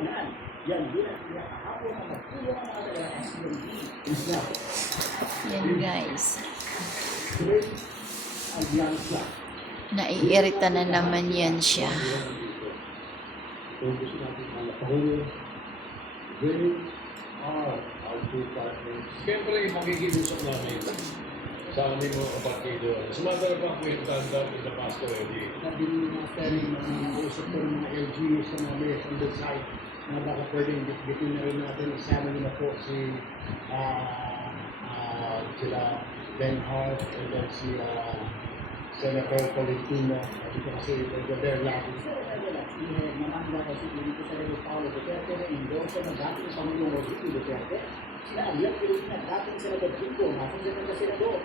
tawanan. Yan din ang pinakahapon na magtulong ang mga taga-SMB. Yan guys. Great Allianza. Naiirita na naman yan siya. Focus natin ang Lapahulo. Great are our two partners. Siyempre, makikiusap namin sa aming mga kapatido. As a matter of fact, we've done that in the past already. Sabi ni Master, usap ko ng mga LGUs na namin on the side na baka pwedeng bitbitin na rin natin. Isama nila po si sila Ben Hart and then si Senator Tolentino. Dito kasi they're lagi. So, namanda kasi dito sa Rio Paulo Duterte na endorse ng dating Pangulong Rodrigo Duterte. Sina Aliat Pilipina, dating Senador Jingo, nasang na Senador.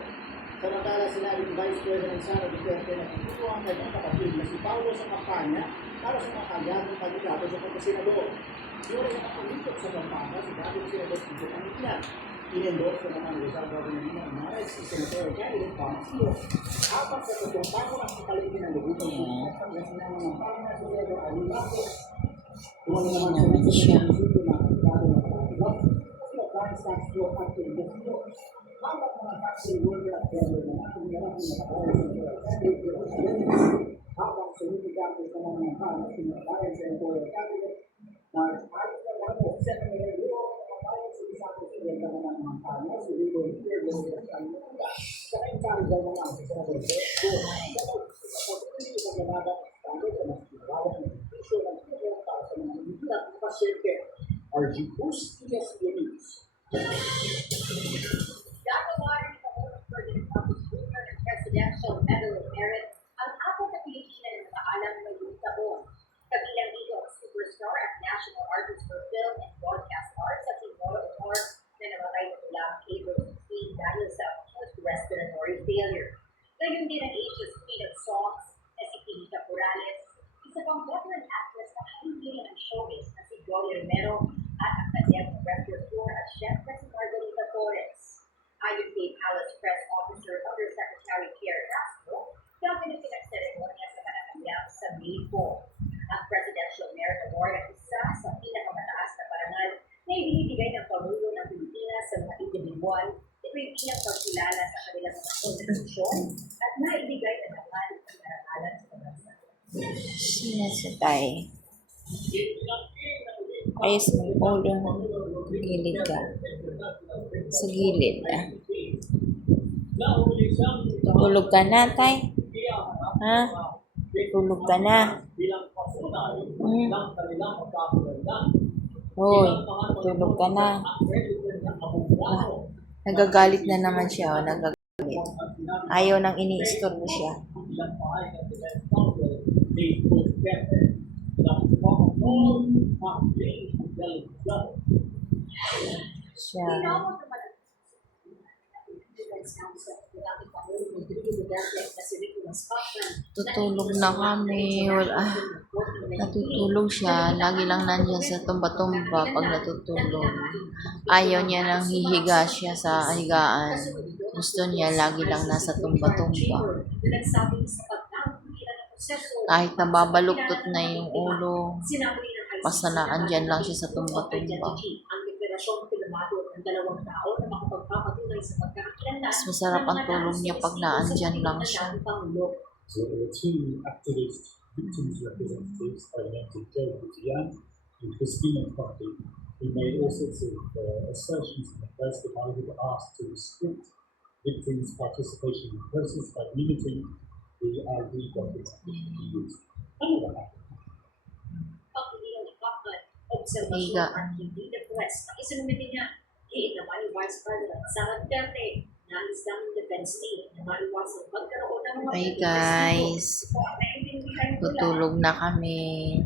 Samantala sinabi ni Vice President Sara Duterte na tutulong ang kanyang kapatid na si Paulo sa kampanya para sa mga kalyadong kandidato sa pagkasenador. Yun ang nakalitot sa kampanya si dating Senador Jingo Pangilinan. In-endorse naman ng Rizal Government ng Mares si Senator Jailin Pamasio. Habang sa totoong pako ng kapaligin ng lubutang pagkakasang na sinama ng pangina si Senator Alilaco. Tumali naman siya ng sitio na kandidato ng kapatid. Kasi ang Vice Chancellor at Investor. Habang mga taxi worker at driver na natin na natin nakakaroon sa habang sumitigamit sa mga mga sinagayan sa Senatorial Cabinet na ayos na lang po 7 million euro na kapayan sa isang presidente ng mga kanya si Rico Hipierdo sa Kanina sa encourage ang mga sa Senator patuloy sa ganagat sa mas pinawak ng institusyon ng tulong para sa mga hindi at pasyente RG Cruz, TSPNews. Gagawain ni Pangulong Ferdinand Marcos Jr. ng Presidential Medal of Merit ang apat na Pilipina na nakaalam ngayong taon. Kabilang dito ang superstar at national artist for film and broadcast arts at si Moro Honor na namatay mula ang April 16 dahil sa acute respiratory failure. Gayon din ang Asia's Queen of Songs na si Quinita Corrales, isa pang veteran actress na hindi ng showbiz na si Gloria Romero at ang kanyang restaurateur at chef na si Margarita Torres. Ayon kay Palace Press Officer Undersecretary Pierre Castro, gagawin ang pinagseremonya sa Malacanang sa May 4. Ang Presidential Merit Award ay isa sa pinakamataas na parangal na ibinibigay ng Pangulo ng Pilipinas sa mga individual. Ito'y bilang pagkilala sa kanilang mga kontribusyon at naibigay na naman ang karangalan sa bansa. Sinasatay. Ayos mo ulo ng gilid ka. Sa gilid. Tulog ka na, tay? Ha? Tulog ka na? Hoy, tulog ka na. Nagagalit na naman siya. Nagagalit. Ayaw nang ini-istorbo siya. Siya. Tutulog na kami. Natutulog siya. Lagi lang nandiyan sa tumba-tumba pag natutulog. Ayaw niya nang hihiga siya sa higaan. Gusto niya lagi lang nasa tumba-tumba. Kahit nababaluktot na yung ulo, basta naandyan lang siya sa tumba-tumba. Mas masarap ang tulog niya pag naandyan lang siya. So there were two activist victims representatives by the names of Joe Butian and Christina Crotty, who made all sorts of assertions in the press that I would ask to restrict victims' participation in the process by limiting the ID documents being used. How did that happen? Higa. Bye guys. Tutulog na kami.